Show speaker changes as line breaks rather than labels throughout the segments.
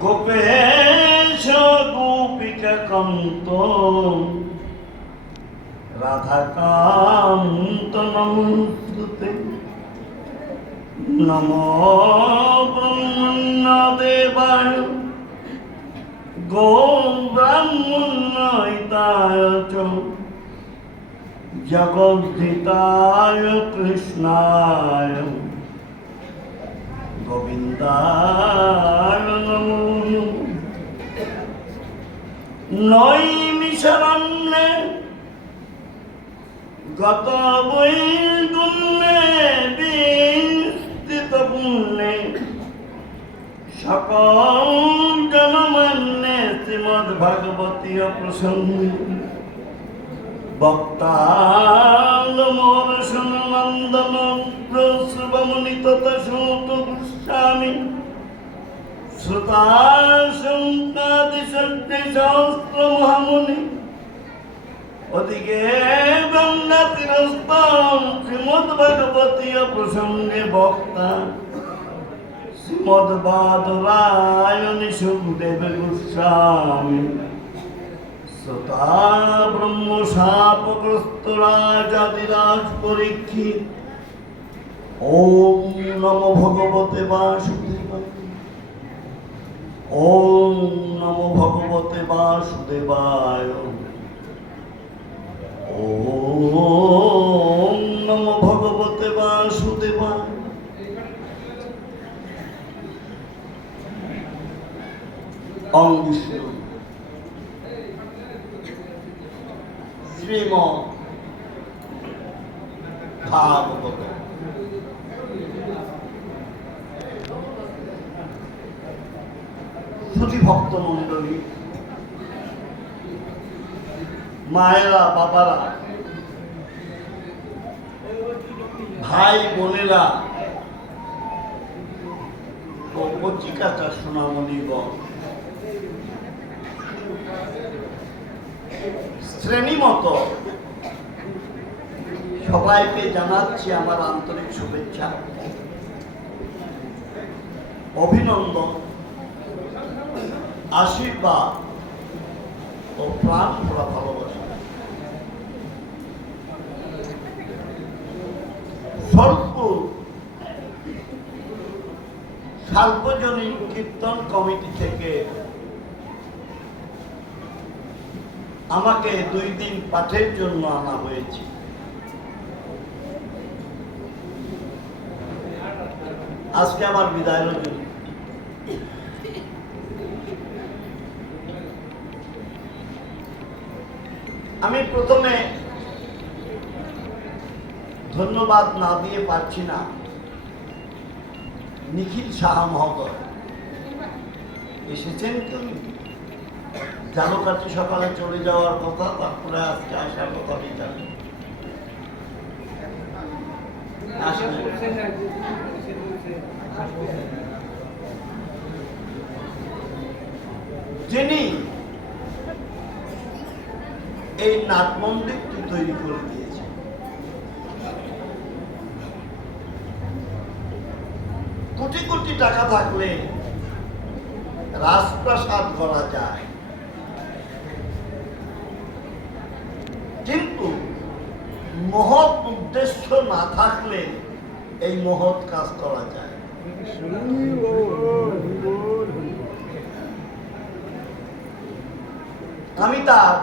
গোপেশ গোপিকা কান্ত। রাধাকান্ত নমস্তুতে। নম ব্রহ্মণ্য দেবায় গো ব্রাহ্মণ্যতায়। চ জগদ্ধিতায় কৃষ্ণায়। গোবিন্দায় নমো নৈমিষরণ্যে গত বৈগুণ্যে বিস্তৃত পুণ্যে, সকল জনমান্যে শ্রীমদ্ ভাগবতীয় প্রসঙ্গে বক্তালমরসনন্দন শ্রবমণি তথা সূত গোস্বামী শ্রুতাশঙ্কাদিশক্তি মহামুনি ওদিকে গঙ্গা তিরস্তম শ্রীমদ ভগবতীয় প্রসঙ্গে বক্তা শ্রীমদ বাদরায়ণী সুখদেব গোস্বামী শ্রোতা ব্রহ্ম সাপগ্রস্ত রাজাদিরাজ পরীক্ষিত ওম নম ভগবতে বাসুদেবায়। ওম নম ভগবতে বাসুদেবায়। ওম নম ভগবতে বাসুদেবায়। অঙ্গিষ্ণ শ্রীম ভাগবত। শ্রুতি ভক্ত মন্ডলী মায়েরা, বাবারা, ভাই, বোনেরা সোনামণিগণ শ্রেণি মতো সবাইকে জানাচ্ছি আমার আন্তরিক শুভেচ্ছা। অভিনন্দন। আশীর্বাদ ও প্রাণ ভরা ভালোবাসা। সার্বজনীন কীর্তন কমিটি থেকে আমাকে দুই দিন পাঠের জন্য আনা হয়েছে। আজকে আমার বিদায় আমি প্রথমে ধন্যবাদ না দিয়ে পারছি না। নিখিল সাহা মহোদয়, এসেছেন কেউ জালকাঠি সকালে চলে যাওয়ার কথা, তারপরে আজকে আসার কথা জানি যিনি এই নাট মন্দিরটি তৈরি করে দিয়েছে। কোটি কোটি টাকা থাকলে রাজপ্রাসাদ করা যায়। কিন্তু মহৎ উদ্দেশ্য না থাকলে এই মহৎ কাজ করা যায়। আমি তার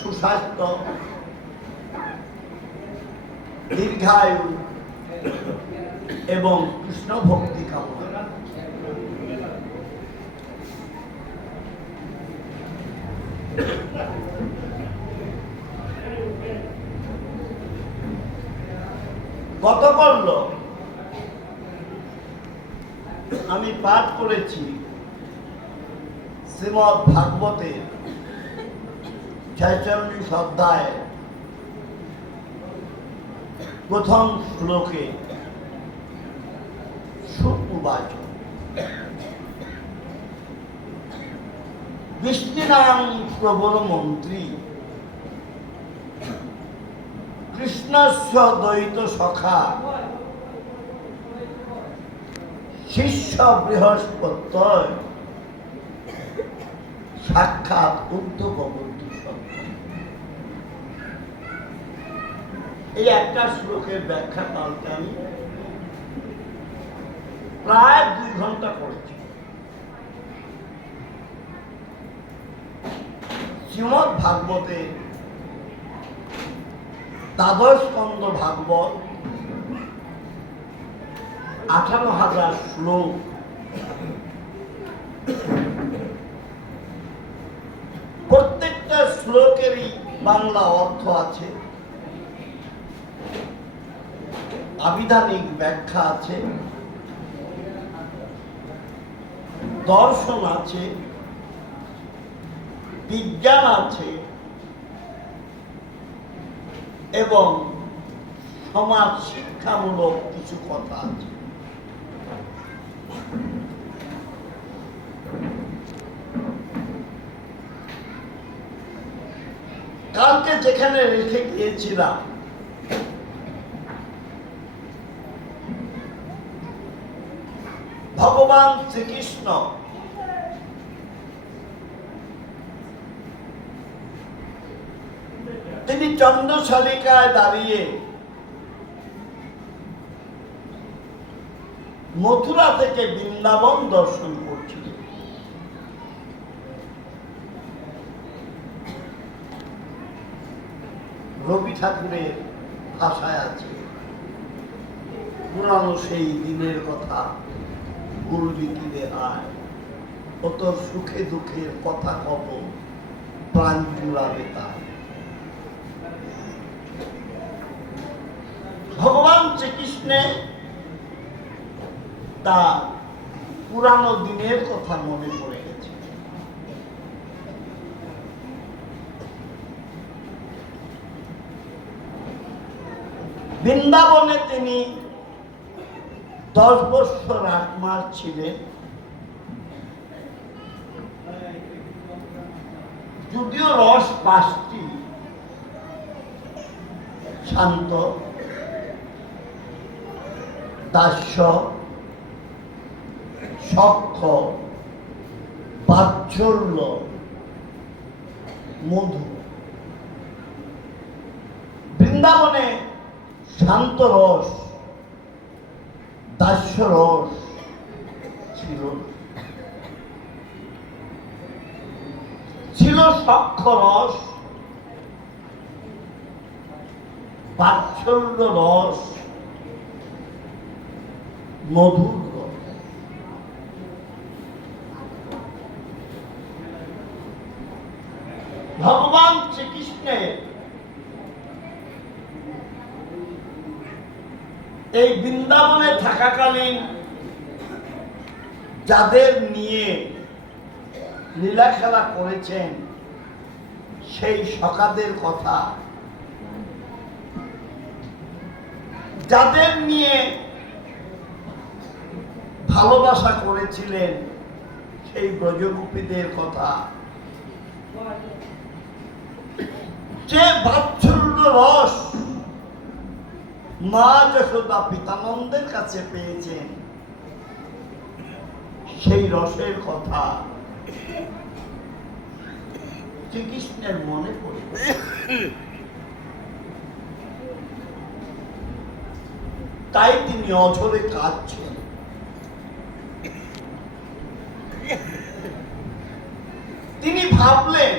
সুস্বাস্থ্য দীর্ঘায়ু এবং কৃষ্ণ ভক্তি কামনা। গত করল আমি পাঠ করেছি শ্রীমৎ ভাগবতের ছেচল্লিশ অধ্যায় প্রথম শ্লোকে সুবাচ বিষ্ণুনাম প্রবল মন্ত্রী, কৃষ্ণস্য দ্বৈত সখা, শিষ্য বৃহস্পত্যয়, সাক্ষাৎ উদ্ধবর্তী সত্য এই একটা শ্লোকের ব্যাখ্যা কালকে আমি প্রায় দুই ঘণ্টা করেছি শ্রীমদ ভাগবতে দ্বাদশ স্কন্দ ভাগবত আঠারো হাজার শ্লোক প্রত্যেকটা শ্লোকেরই বাংলা অর্থ আছে। আবিধানিক ব্যাখ্যা আছে। দর্শন আছে। বিজ্ঞান আছে। এবং সমাজ শিক্ষামূলক কিছু কথা আছে। কালকে যেখানে রেখে গিয়েছিলাম ভগবান শ্রীকৃষ্ণ তিনি চন্দ্রশালিকায় দাঁড়িয়ে মথুরা থেকে বৃন্দাবন দর্শন করছিলেন। রবি ঠাকুরের ভাষায় আছে, পুরানো সেই দিনের কথা। কি রে আয়। কত সুখে দুঃখের কথা কব, প্রাণ জুড়াবে তার। ভগবান শ্রীকৃষ্ণে তা পুরানো দিনের কথা মনে পড়ে গেছে। বৃন্দাবনে তিনি দশ বৎসর আট ছিলেন। যদিও রস পাঁচটি শান্ত, দাস্য সক্ষ বাৎসল্য, মধু। বৃন্দাবনে শান্ত রস দাস্য ছিল। ছিল সক্ষরস রস বাৎসল্য রস মধুর রস ভগবান শ্রীকৃষ্ণের এই বৃন্দাবনে থাকাকালীন যাদের নিয়ে লীলা খেলা করেছেন, সেই সকাদের কথা। যাদের নিয়ে ভালোবাসা করেছিলেন, সেই ব্রজগোপীদের কথা। যে বাৎসল্য রস মা যশোদা পিতানন্দের কাছে পেয়েছেন, সেই রসের কথা শ্রীকৃষ্ণের মনে পড়ে। তাই তিনি অঝরে কাঁদছেন। তিনি ভাবলেন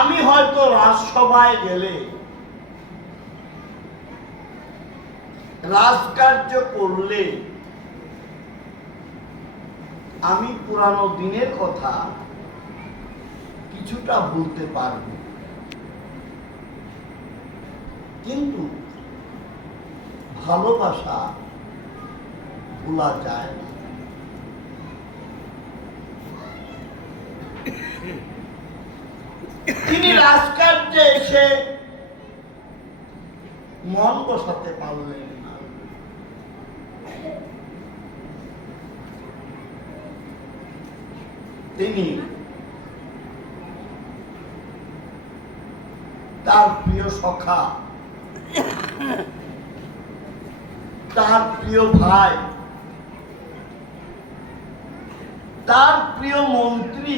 আমি হয়তো রাজসভায় গেলে রাজকার্য করলে আমি পুরানো দিনের কথা কিছুটা ভুলতে পারব। কিন্তু ভালোবাসা ভোলা যায় না। তিনি রাজকার্যে এসে মন বসাতে পারলেন তিনি তার প্রিয় সখা, তার প্রিয় ভাই, তার প্রিয় মন্ত্রী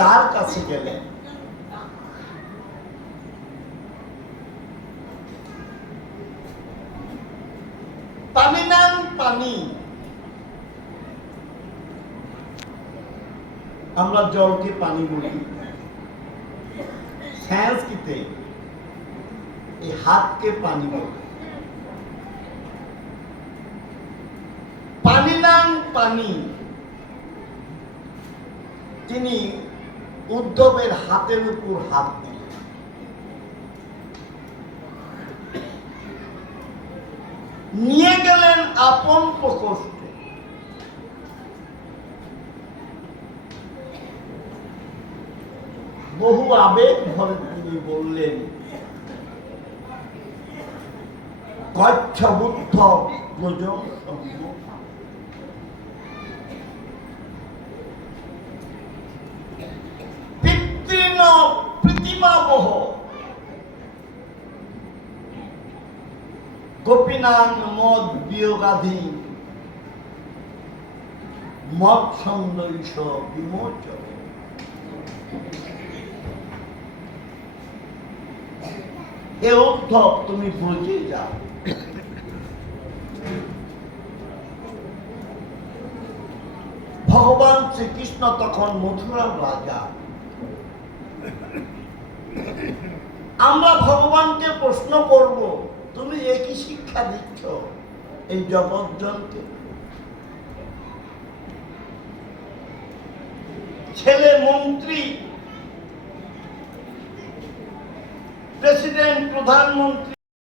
তার কাছে গেলেন পানি পানি। আমরা জলকে পানি বলি। সংস্কৃতে এই হাতকে পানি বলে। পানি নান পানি। তিনি উদ্ধবের হাতের উপর হাত দিলেন নিয়ে গেলেন আপন প্রকোষ্ঠে। বহু আবেগ ভরে তিনি বললেন কচ্ছ বুদ্ধ প্রজম গোপীনাং মদ বিয়োগাধি। মদ সন্দৈষ বিমোচন। এ উদ্ধব, তুমি বুঝে যাও। ভগবান শ্রীকৃষ্ণ তখন মথুরার রাজা। আমরা ভগবানকে প্রশ্ন করব তুমি একই শিক্ষা দিচ্ছ এই জগৎজনকে? ছেলে মন্ত্রী প্রেসিডেন্ট প্রধানমন্ত্রী